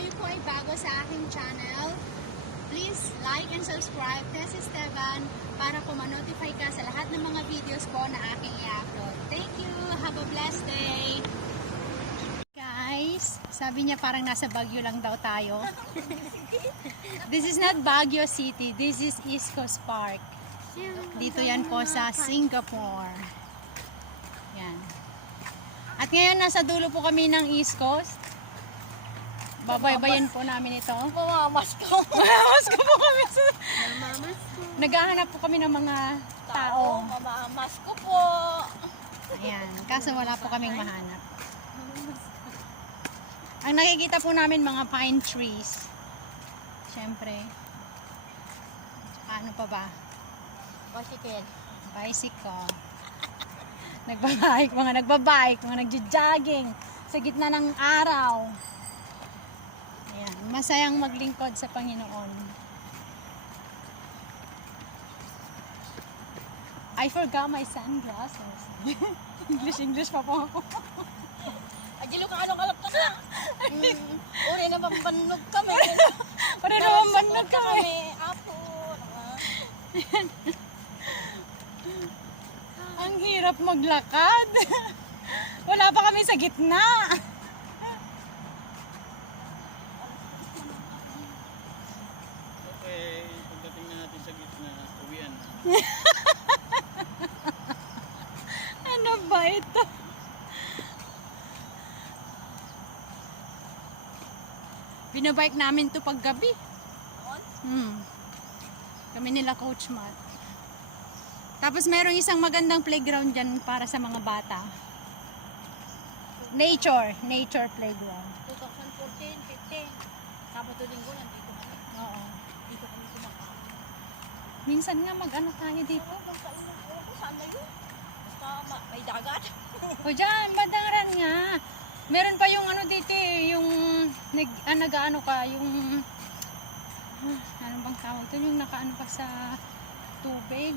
kayo po ay bago sa aking channel, please like and subscribe Tess Esteban para po ma-notify ka sa lahat ng mga videos ko na aking i-upload. Thank you! Have a blessed day! Guys, sabi niya parang nasa Baguio lang daw tayo. This is not Baguio City, this is East Coast Park. Dito yan po sa Singapore. Yan. At ngayon nasa dulo po kami ng East Coast. Babaybayan po namin ito. Mamamas ko. Mamamas ko po kami. Mamamas ko. Naghahanap po kami ng mga tao. Mamamas ko po. Ayan. Kaso wala po kaming mahanap. Ang nakikita po namin mga pine trees. Siyempre. Ano pa ba? Bicycle. Bicycle. Nagbabike, mga nagja-jogging sa gitna ng araw. Ayan, masayang maglingkod sa Panginoon. I forgot my sunglasses. English pa po ako. Adilo ka anong kalap ka na? Uri na mambanog kami. Uri na mambanog kami. Apo. Ang hirap maglakad. Wala pa kami sa gitna. Okay, pagdating na natin sa gitna, uwian. Ano ba ito? Binabike namin to paggabi. Kami nila Coach Matt. Tapos merong isang magandang playground dyan para sa mga bata. Nature playground. 2014, 15. Sabado linggo nandito kami. Oo. Dito kami kumakain. Minsan nga mag-ano tayo dito. Saan na yun? Basta may dagat. O dyan, Badangaran nga. Meron pa yung ano dito yung nag-ano ka, yung ano bang tawag doon, yung nakaano ka sa tubig.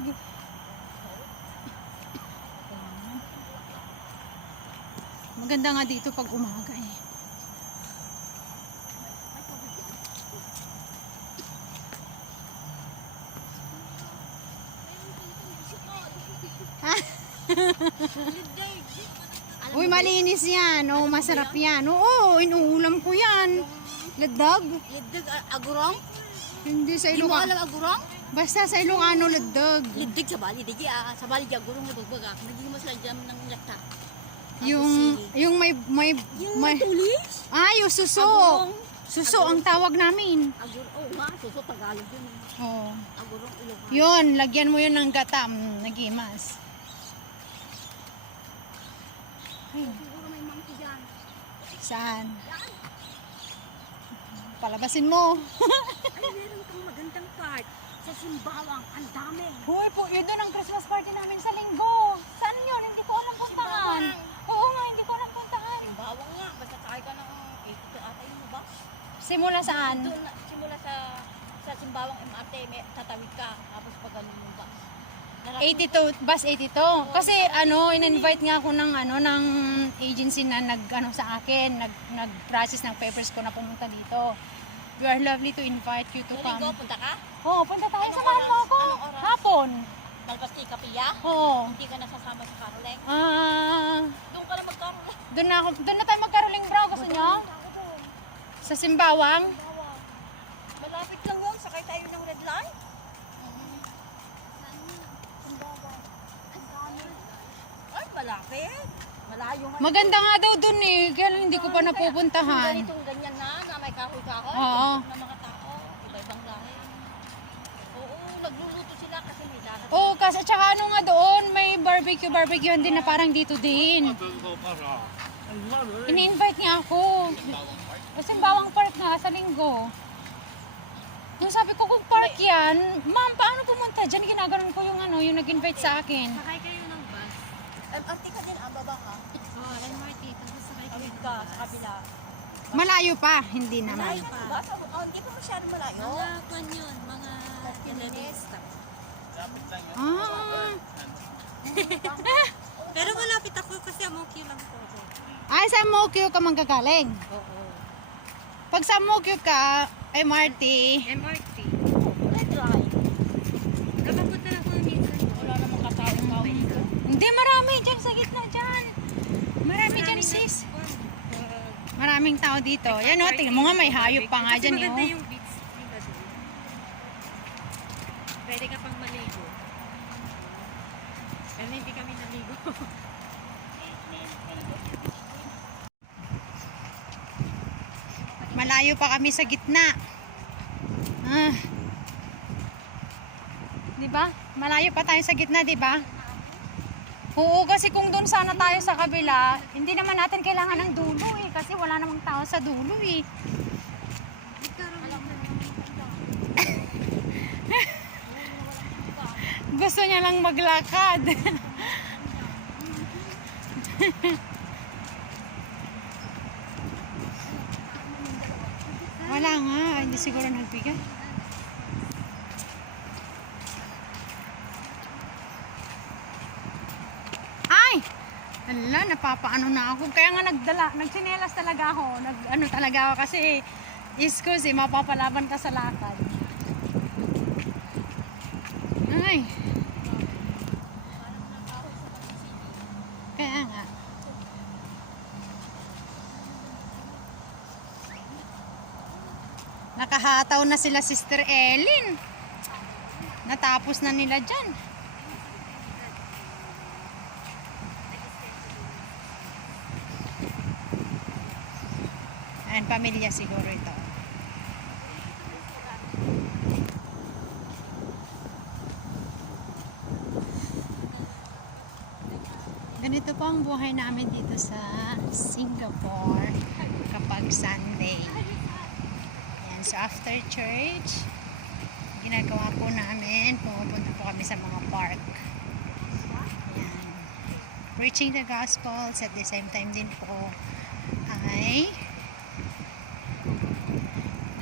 Maganda nga dito pag umaga eh. Uy, malinis yan. Oo, masarap yan. Oo, inuulam ko yan. Ladag. Lidig agurong? Hindi sa Di mo Ilocano. alam agurong? Basta sa Ilocano, ladag. Lidig sa bali. Sa bali di agurong nagbaga. Naging mo sila dyan ng lata. Yung may Yung tulis? yung suso. Agurong. Suso ang tawag namin. Agurong. Oo nga, suso Tagalog yun. Oo. Agurong Ilocano. Yun, lagyan mo yun ng gatam, nagimas. Ay, Siguro may monkey dyan. saan? Palabasin mo. Ay, meron kang magandang part. Sa Simbawang, ang dami. Hoy po, yun doon ang Christmas party namin sa linggo. Saan yun? Hindi ko alam puntahan. Oo nga, hindi ko alam puntahan. Simbawang nga, basta sakay ka ng 80 ata yung bus. Simula saan? Doon, simula sa Simbawang MRT, may tatawid ka, tapos pag ganun yung bus. 82, bus 82. Kasi in-invite nga ako ng agency na nag-ano sa akin, nag-process ng papers ko na pumunta dito. We are lovely to invite you to Linggo, come. punta ka? Oo, punta tayo. Anong Samahan mo oras? ako. Anong oras? Hapon. Malbasti Kapiya? Oo. Hindi ka nasasama sa Caroling? Doon ka na mag-Caroling. Doon na tayo magkaroling bro. Gusto nyo? Sa Simbawang? Simbawang. Malapit lang yun, sakay tayo ng red line. Simbawang. Ang dami. Ay, malapit. Malayo nga. Maganda nga daw dun eh. Kaya lang hindi ko pa napupuntahan. Ganitong ganyan na may kahoy-kahoy. Oo. Na mga tao. Iba-ibang lahi. Oo, nagluluto sila kasi may dagat. Oo, kasi tsaka ano nga doon, may barbecue din na parang dito din. Ini-invite niya ako. Sa Simbawang Park nga, sa linggo. Yung sabi ko, kung park yan, ma'am, paano pumunta dyan? Ginaganon ko yung yung nag-invite sa akin. Sakay kayo ng bus? MRT ka din, baba ka. Oo, MRT. Tapos sakay kayo Tawid ng ka bus. sa kabila. Malayo pa, hindi naman. Malayo pa. Hindi pa masyado malayo. Mga kwan yun, mga 15 11 minutes. stop. Ah, Pero malapit ako kasi among queue lang po ako. ay, sa Mokyo ka manggagaling. Oo. Pag sa Mokyo ka, MRT, MRT. Red line. Nakapunta na ko minsan. Wala namang katao-tao dito. hindi marami dyan sa gitna dyan. Marami dyan sis. Maraming tao dito. Yan o, tingnan mo nga may hayop pa nga dyan. Kasi maganda Oh. yung beach nila doon. Pwede ka pang maligo. Pero hindi kami naligo. Malayo pa kami sa gitna. Ah. 'Di ba? Malayo pa tayo sa gitna, 'di ba? Oo, kasi kung doon sana tayo sa kabila, hindi naman natin kailangan ng dulo eh, kasi wala namang tao sa dulo eh. Gusto niya lang maglakad. Wala nga, hindi siguro nagbigay. Ay! Ala, napapaano na ako. Kaya nga nagsinelas talaga ako. Ano talaga ako kasi iskos eh, mapapalaban ka sa lakad. Ay! Kaya nga. Nakahataw na sila Sister Ellen. Natapos na nila dyan. Ayan, pamilya siguro ito. Ganito po ang buhay namin dito sa Singapore kapag Sunday. Ayan, so after church, ginagawa po namin, pumupunta po kami sa mga park. Ayan. Preaching the gospel at the same time din po ay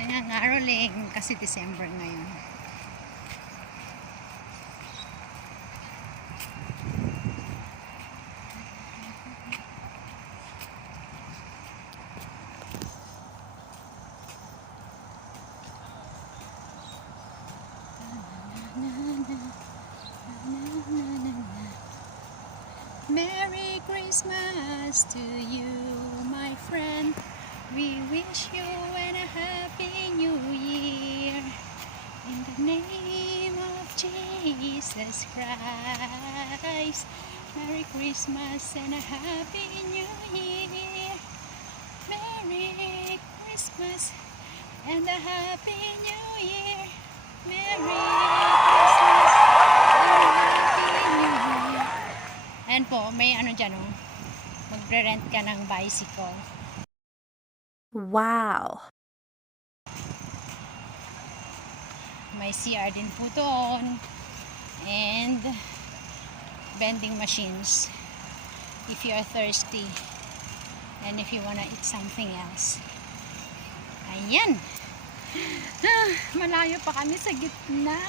nangangaroling kasi December ngayon. Merry Christmas to you, my friend. We wish you and a happy new year. In the name of Jesus Christ. Merry Christmas and a happy new year. Merry Christmas and a happy new year. Merry Christmas and a happy new year. Ayan po, may ano dyan oh. Magre-rent ka ng bicycle. Wow. May CR din po doon. And vending machines if you are thirsty and if you wanna eat something else. Ayan. Malayo pa kami sa gitna.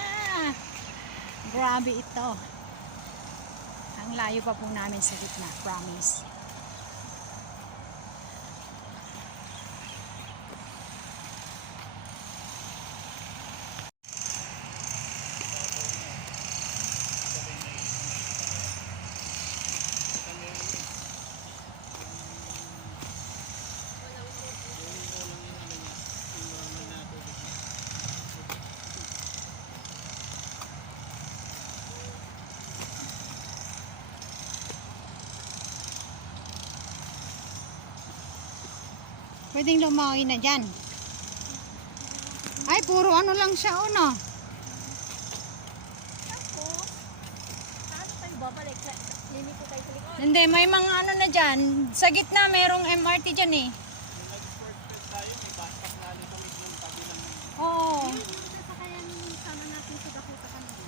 Grabe ito. Ang layo pa po namin sa gitna, promise. Pwedeng lumawi na dyan. Ay, puro ano lang siya, no? Saan tayo babalik? Linig ko tayo sa likod. Hindi, may mga ano na dyan. Sa gitna, merong MRT dyan eh. Oo. Sasakayan sana natin sa Dakota kanina.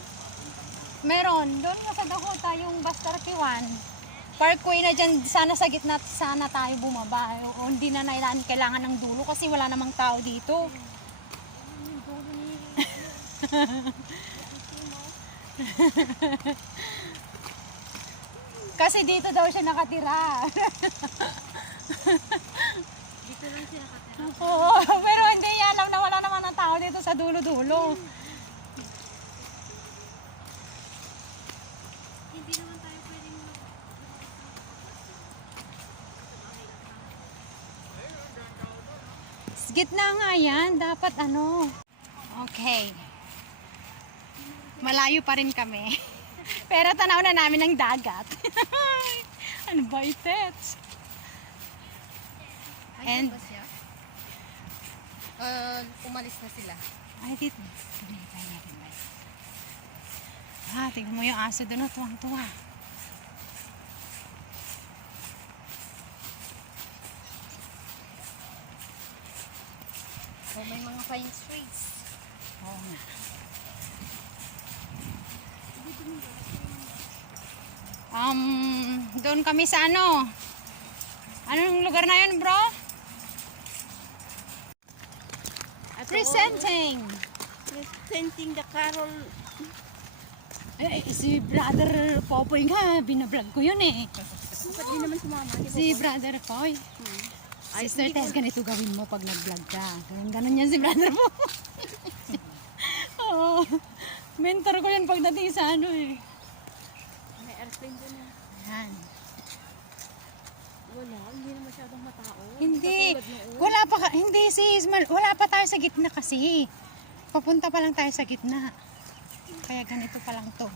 Meron. Doon nga sa Dakota, yung Bastarkiwan. Parkway na dyan, sana sa gitna, sana tayo bumaba. O hindi na kailangan ng dulo kasi wala namang tao dito. Kasi dito daw siya nakatira. Dito lang lang sila katira. Oo, pero hindi niya alam na wala naman ang tao dito sa dulo-dulo. Hindi naman tayo pwedeng Gitna nga yan, dapat ano. Okay. Malayo pa rin kami. Pero tanaw na namin ang dagat. Ano ba itets? And, ba siya? Umalis na sila. ay, dito. Ah, tingnan mo yung aso doon, tuwang-tuwa. Oh, may mga fine streets. Oo nga. Doon kami sa ano? Anong lugar na yun, bro? Presenting! Presenting the Carol. Si brother Popoy nga, binablog ko yun eh. Ba't di naman sumama? Si brother Poy. Sister Tess, ganito gawin mo pag nag-vlog ka. Ganun yan si brother mo. Oo. Mentor ko yan pagdating sa ano eh. May airplane doon eh. Yan. Wala, hindi na masyadong matao. Hindi. Katulad noon. Wala pa, hindi sis. Wala pa tayo sa gitna kasi. Papunta pa lang tayo sa gitna. Kaya ganito pa lang to.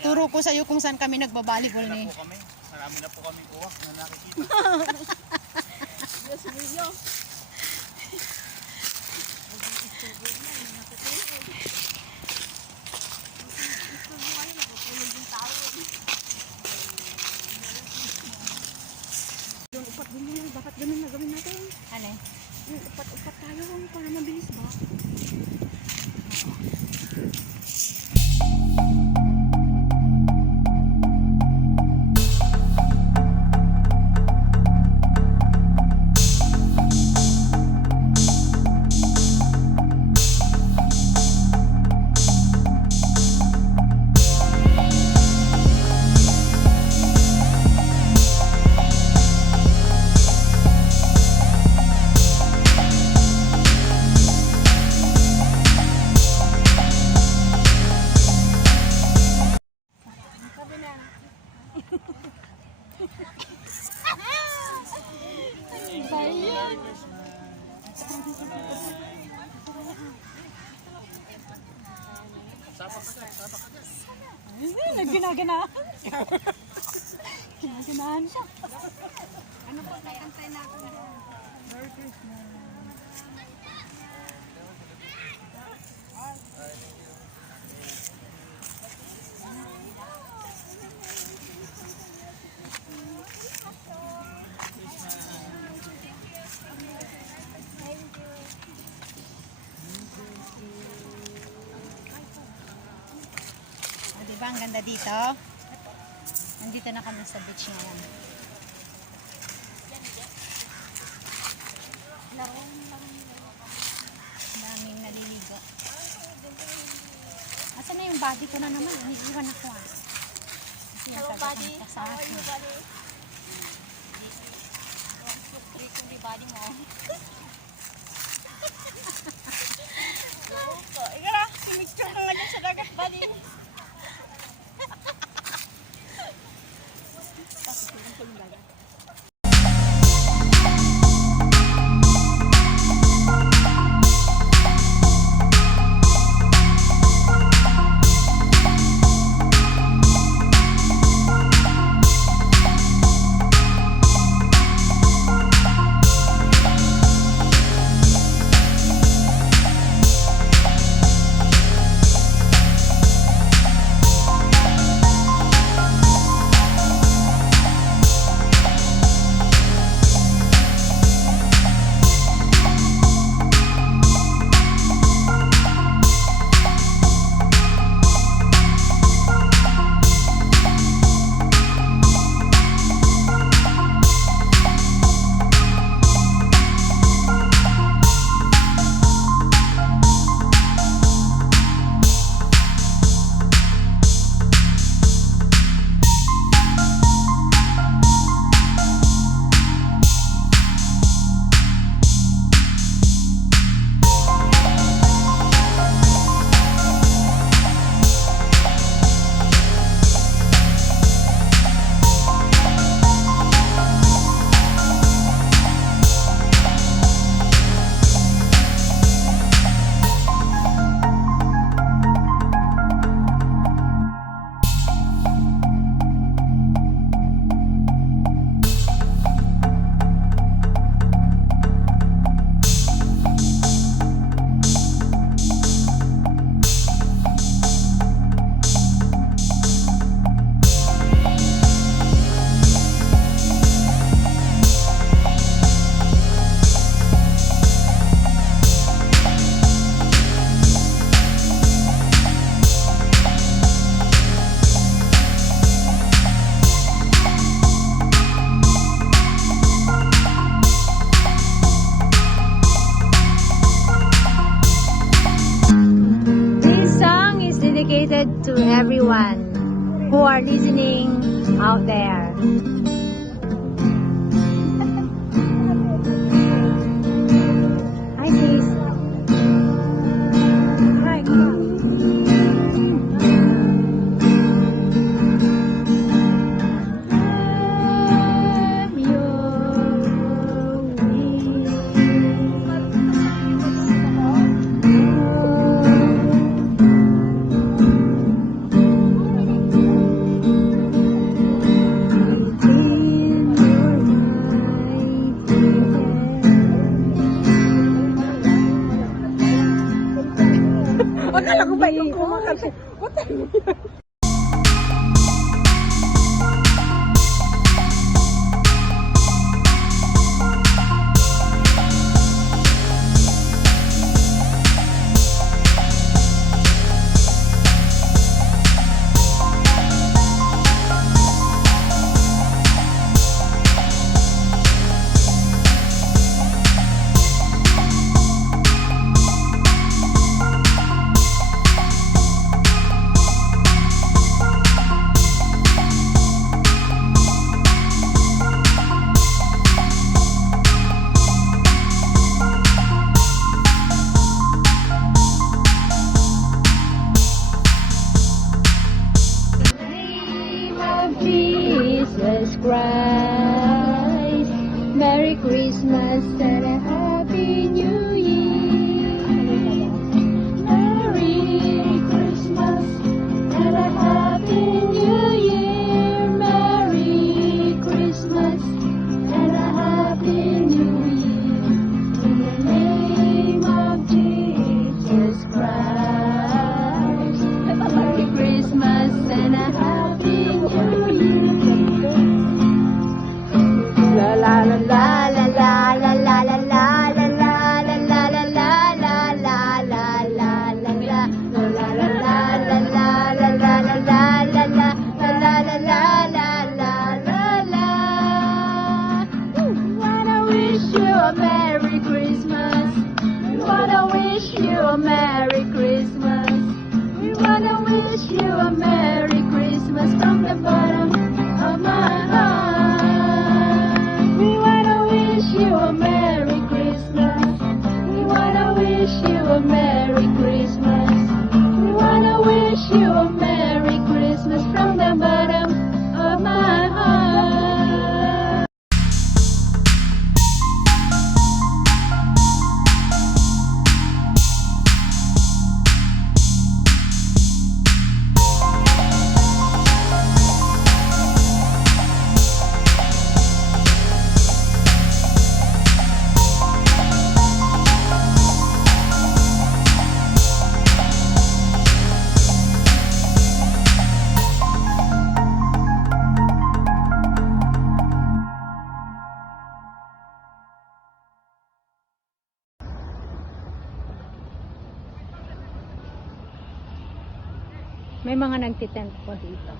Turo ko sa'yo kung saan kami nagbabalibol Na ni. po kami. Marami na po kami uwak na nakikita. Diyos mo. Yung upat din yun, bakit ganun na gawin natin? Ano eh? Yung upat-upat tayo para mabilis ba? Nagginaganahan. Ginaganahan siya. Ano po kakantay natin? Merry Christmas. Diba ang ganda dito? Nandito na kami sa beach ngayon. Daming naliligo. Asan na yung body ko na naman? Iniiwan ako ah. Kasi yung taga kong sa akin. buddy? Trick yung di body mo. Ika na, mixture ka nga dyan sa dagat, buddy. connected to everyone who are listening out there. Hi, sis. Hi, Akala ko ba ikaw kumakanta? Jesus Christ, Merry Christmas and a Happy New Year. Merry Christmas and a Happy New Year. Merry Christmas and a Happy New Year. In the name of Jesus Christ, Merry Christmas and a Happy New Year. La la la la la la la la la la la la la la la la la la la wanna wish you a Merry Christmas. We wanna wish you a Merry Christmas. We wanna wish you a Merry Christmas from the bottom of my heart. We wanna wish you a Merry Christmas. We wanna wish you a Merry Christmas. We wanna wish you a Merry Christmas from the bottom of my heart. May mga nagtitent po dito.